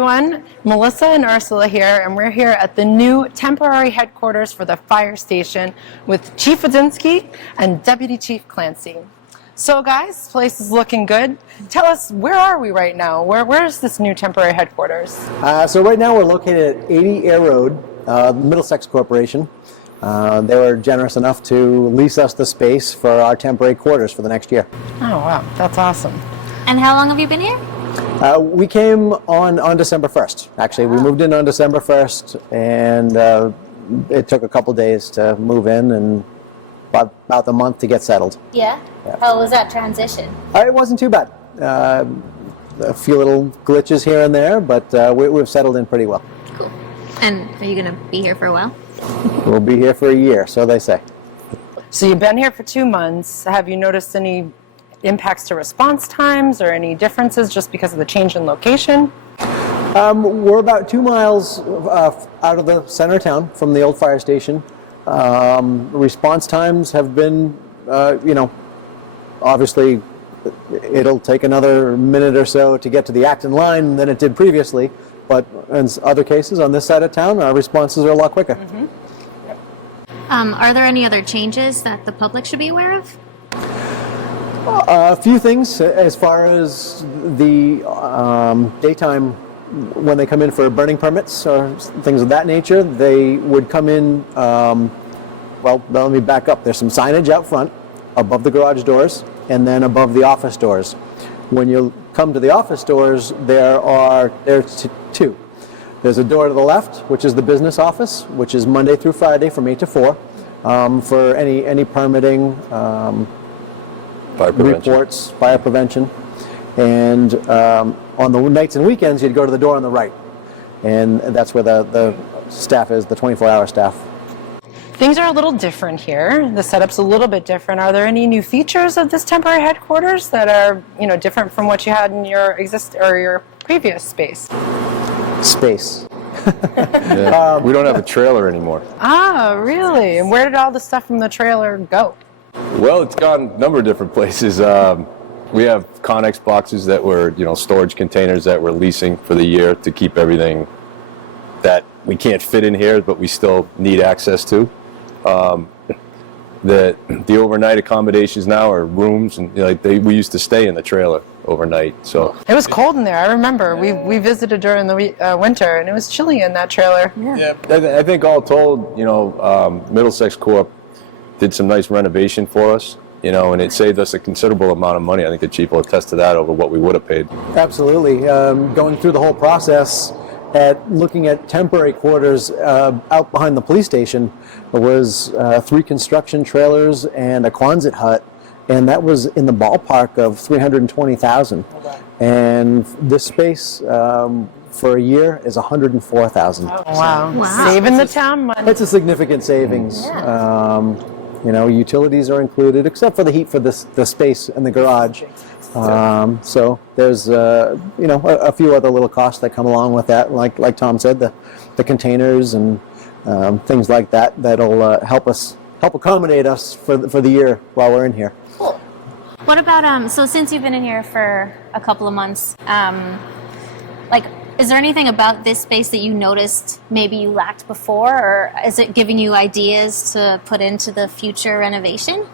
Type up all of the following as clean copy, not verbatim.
everyone. Melissa and Ursula here, and we're here at the new temporary headquarters for the fire station with Chief Wodzinski and Deputy Chief Clancy. So guys, this place is looking good. Tell us, where are we right now? Where is this new temporary headquarters? So right now we're located at 80 Air Road, Middlesex Corporation. They were generous enough to lease us the space for our temporary quarters for the next year. Oh wow, that's awesome. And how long have you been here? We came on December 1st. Actually, we moved in on December 1st, and it took a couple days to move in and about a month to get settled. Yeah? How was that transition? It wasn't too bad. A few little glitches here and there, but we've settled in pretty well. Cool. And are you going to be here for a while? We'll be here for a year, so they say. So you've been here for 2 months. Have you noticed any impacts to response times or any differences just because of the change in location? We're about 2 miles out of the center of town from the old fire station. Response times have been, obviously it'll take another minute or so to get to the Acton line than it did previously, but in other cases on this side of town, our responses are a lot quicker. Mm-hmm. Are there any other changes that the public should be aware of? A few things as far as the daytime, when they come in for burning permits or things of that nature, they would come in, well, let me back up. There's some signage out front above the garage doors and then above the office doors. When you come to the office doors, there's two. There's a door to the left, which is the business office, which is Monday through Friday from 8 to 4 for any permitting, reports, fire prevention. And on the nights and weekends, you'd go to the door on the right. And that's where the staff is, the 24-hour staff. Things are a little different here. The setup's a little bit different. Are there any new features of this temporary headquarters that are, different from what you had in your your previous space? Space. Yeah. We don't have a trailer anymore. Ah, really? And where did all the stuff from the trailer go? Well, it's gone a number of different places. We have Connex boxes that were, storage containers that we're leasing for the year to keep everything that we can't fit in here, but we still need access to. The overnight accommodations now are rooms, and we used to stay in the trailer overnight. So it was cold in there. I remember we visited during the winter, and it was chilly in that trailer. Yeah. I think all told, Middlesex Corp did some nice renovation for us, and it saved us a considerable amount of money. I think the chief will attest to that over what we would have paid. Absolutely. Going through the whole process looking at temporary quarters out behind the police station, there was 3 construction trailers and a Quonset hut, and that was in the ballpark of $320,000. And this space for a year is $104,000. Oh, wow. Saving the town money. It's a significant savings. Yeah. Utilities are included, except for the heat for the space in the garage. So there's a few other little costs that come along with that, like Tom said, the containers and things like that'll help accommodate us for the year while we're in here. Cool. What about so since you've been in here for a couple of months, is there anything about this space that you noticed maybe you lacked before, or is it giving you ideas to put into the future renovation?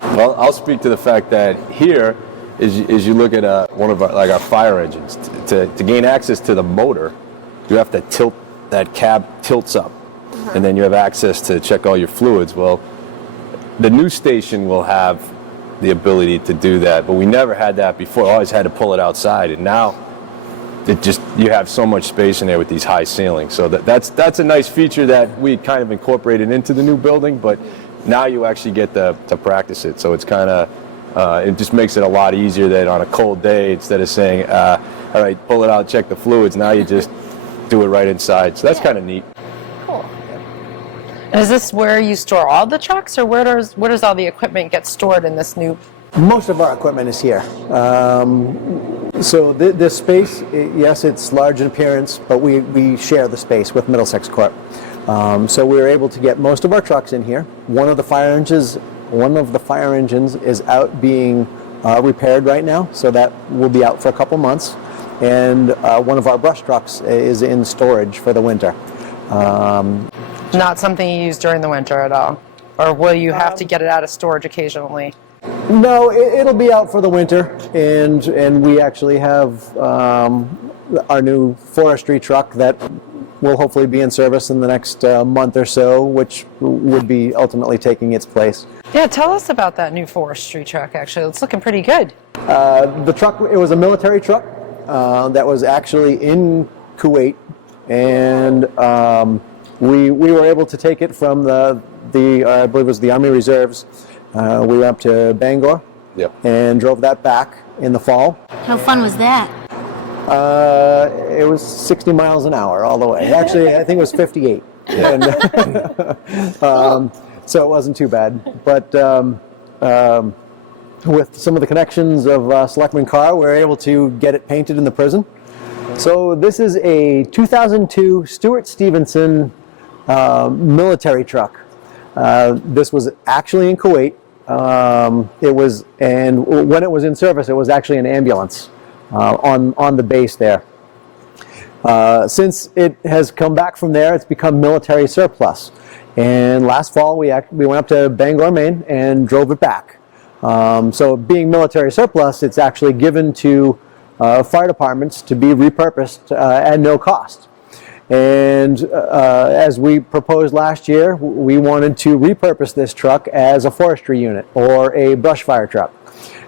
Well, I'll speak to the fact that here, as you look at one of our fire engines, to gain access to the motor, you have to tilt, that cab tilts up, and then you have access to check all your fluids. Well, the new station will have the ability to do that, but we never had that before. Always had to pull it outside, and now you have so much space in there with these high ceilings. So that's a nice feature that we kind of incorporated into the new building, but now you actually get to practice it. So it's kind of, it just makes it a lot easier that on a cold day, instead of saying, all right, pull it out, check the fluids, now you just do it right inside. So that's kind of neat. Cool. Is this where you store all the trucks, or where does all the equipment get stored in this new? Most of our equipment is here. So this space, yes, it's large in appearance, but we share the space with Middlesex Corp. So we were able to get most of our trucks in here. One of the fire engines is out being repaired right now, so that will be out for a couple months. and one of our brush trucks is in storage for the winter. Not something you use during the winter at all? Or will you have to get it out of storage occasionally? No, it'll be out for the winter, and we actually have our new forestry truck that will hopefully be in service in the next month or so, which would be ultimately taking its place. Yeah, tell us about that new forestry truck, actually. It's looking pretty good. The truck, it was a military truck that was actually in Kuwait, and we were able to take it from the I believe it was the Army Reserves. We went up to Bangor and drove that back in the fall. How fun was that? It was 60 miles an hour all the way. Actually, I think it was 58. And, so it wasn't too bad. But with some of the connections of Selectman Carr, we were able to get it painted in the prison. So this is a 2002 Stuart Stevenson military truck. This was actually in Kuwait. And when it was in service, it was actually an ambulance on the base there. Since it has come back from there, it's become military surplus. And last fall, we went up to Bangor, Maine, and drove it back. So being military surplus, it's actually given to fire departments to be repurposed at no cost. And as we proposed last year, we wanted to repurpose this truck as a forestry unit or a brush fire truck.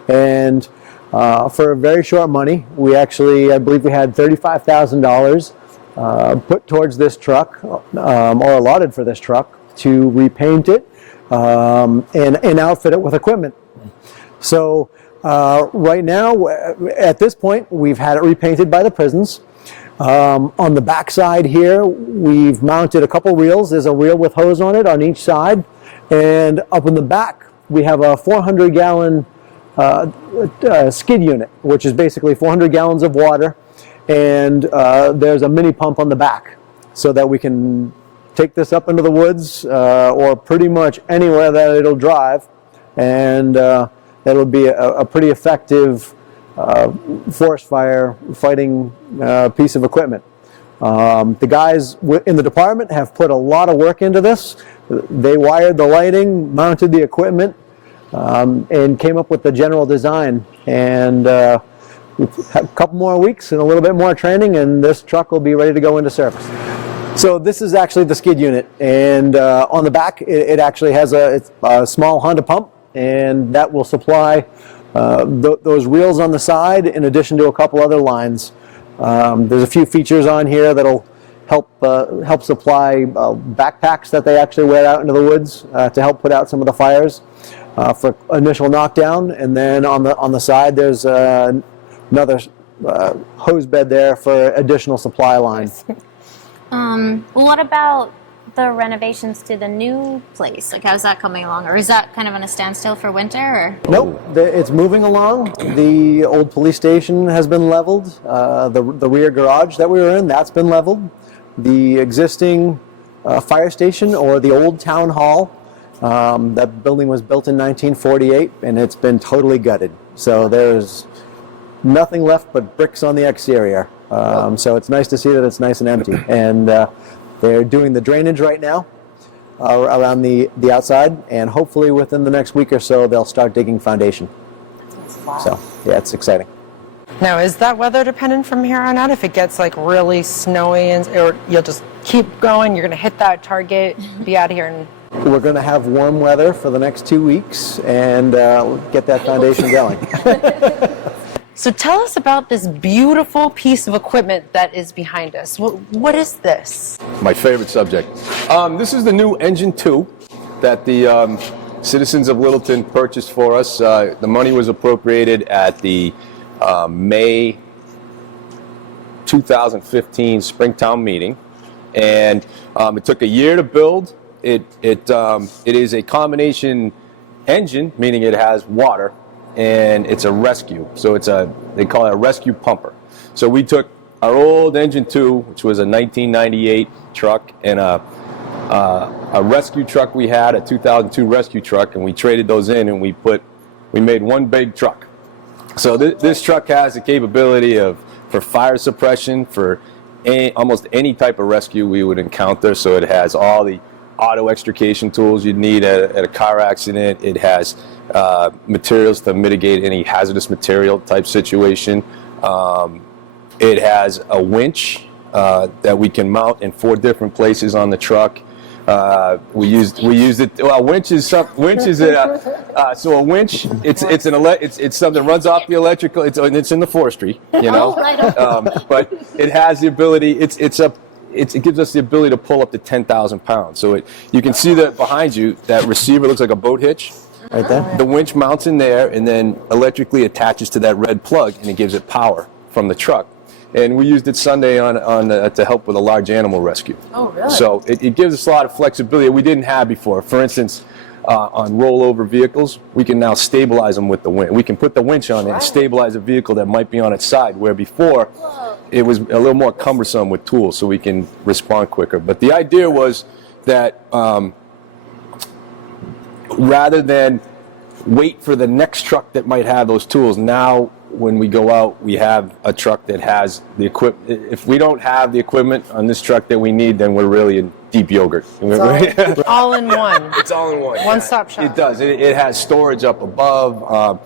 And for very short money, we actually, I believe we had $35,000 put towards this truck, or allotted for this truck, to repaint it and outfit it with equipment. So right now, at this point, we've had it repainted by the prisons. On the back side here, we've mounted a couple reels. There's a reel with hose on it on each side. And up in the back, we have a 400-gallon skid unit, which is basically 400 gallons of water. And there's a mini pump on the back so that we can take this up into the woods or pretty much anywhere that it'll drive. And that'll be a pretty effective forest fire fighting piece of equipment. The guys in the department have put a lot of work into this. They wired the lighting, mounted the equipment, and came up with the general design. And we've had a couple more weeks and a little bit more training, and this truck will be ready to go into service. So this is actually the skid unit, and on the back it actually has a small Honda pump, and that will supply those reels on the side, in addition to a couple other lines. There's a few features on here that'll help supply backpacks that they actually wear out into the woods to help put out some of the fires for initial knockdown. And then on the side, there's another hose bed there for additional supply lines. What about the renovations to the new place? Like, how's that coming along? Or is that kind of on a standstill for winter? Or? Nope, it's moving along. The old police station has been leveled. The rear garage that we were in, that's been leveled. The existing fire station, or the old town hall, that building was built in 1948, and it's been totally gutted. So there's nothing left but bricks on the exterior. So it's nice to see that it's nice and empty. And they're doing the drainage right now around the outside, and hopefully within the next week or so they'll start digging foundation. Wow. So yeah, it's exciting. Now, is that weather dependent from here on out? If it gets like really snowy, or you'll just keep going, you're going to hit that target, be out of here? And we're going to have warm weather for the next 2 weeks and get that foundation going. So tell us about this beautiful piece of equipment that is behind us. What is this? My favorite subject. This is the new Engine 2 that the citizens of Littleton purchased for us. The money was appropriated at the May 2015 Springtown meeting, and it took a year to build. It is a combination engine, meaning it has water, and it's a rescue. So they call it a rescue pumper. So we took our old Engine 2, which was a 1998 truck, and a rescue truck we had, a 2002 rescue truck, and we traded those in, and we made one big truck. So this truck has the capability of for fire suppression, for almost any type of rescue we would encounter. So it has all the auto extrication tools you'd need at a car accident. It has materials to mitigate any hazardous material type situation. It has a winch that we can mount in 4 different places on the truck. We used it. Well, winch is so a winch. It's something that runs off the electrical. It's in the forestry, you know. But it has the ability. It gives us the ability to pull up to 10,000 pounds. So you can see that behind you, that receiver looks like a boat hitch. Right there. The winch mounts in there and then electrically attaches to that red plug, and it gives it power from the truck. And we used it Sunday to help with a large animal rescue. Oh, really? So it gives us a lot of flexibility that we didn't have before. For instance, on rollover vehicles, we can now stabilize them with the winch. We can put the winch on it and stabilize a vehicle that might be on its side, where before it was a little more cumbersome with tools, so we can respond quicker. But the idea was that rather than wait for the next truck that might have those tools, now when we go out, we have a truck that has the equipment. If we don't have the equipment on this truck that we need, then we're really in deep yogurt. All in one. It's all in one. One-stop shop. It does. It has storage up above,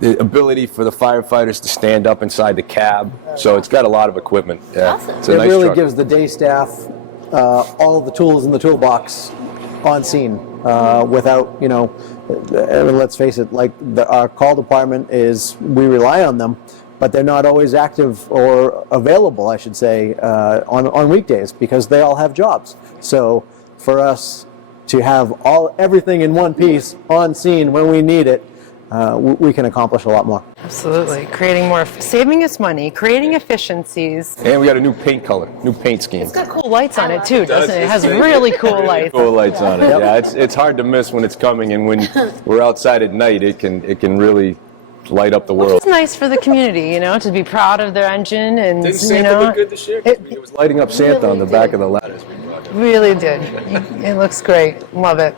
the ability for the firefighters to stand up inside the cab. So it's got a lot of equipment. Yeah. Awesome. It's a It nice really truck. gives the day staff all the tools in the toolbox on scene without, I mean, let's face it, like our call department we rely on them, but they're not always active or available, I should say, on weekdays because they all have jobs. So for us to have everything in one piece on scene when we need it, we can accomplish a lot more. Absolutely. Saving us money, creating efficiencies. And we got a new paint color, new paint scheme. It's got cool lights on it too, doesn't it? It has really cool lights. Cool lights on it. Yeah, it's hard to miss when it's coming, and when we're outside at night, it can really light up the world. It's nice for the community, to be proud of their engine and Didn't Santa look good this year? It was lighting up Santa on the back of the ladders. Really did. It looks great. Love it.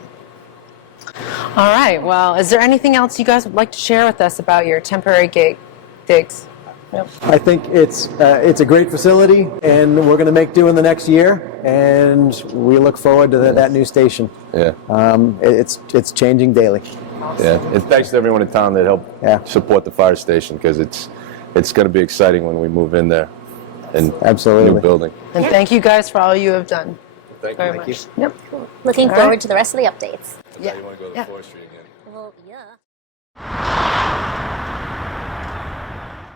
All right. Well, is there anything else you guys would like to share with us about your temporary digs? Yep. I think it's a great facility, and we're going to make do in the next year, and we look forward to that new station. Yeah. It's changing daily. Yeah. And thanks to everyone in town that helped support the fire station, because it's going to be exciting when we move in there and Absolutely. new building. And thank you guys for all you have done. Thank Very you. much. Yep. Looking All forward right. to the rest of the updates. Yeah. You want to go to Yeah. forestry again? Well, yeah.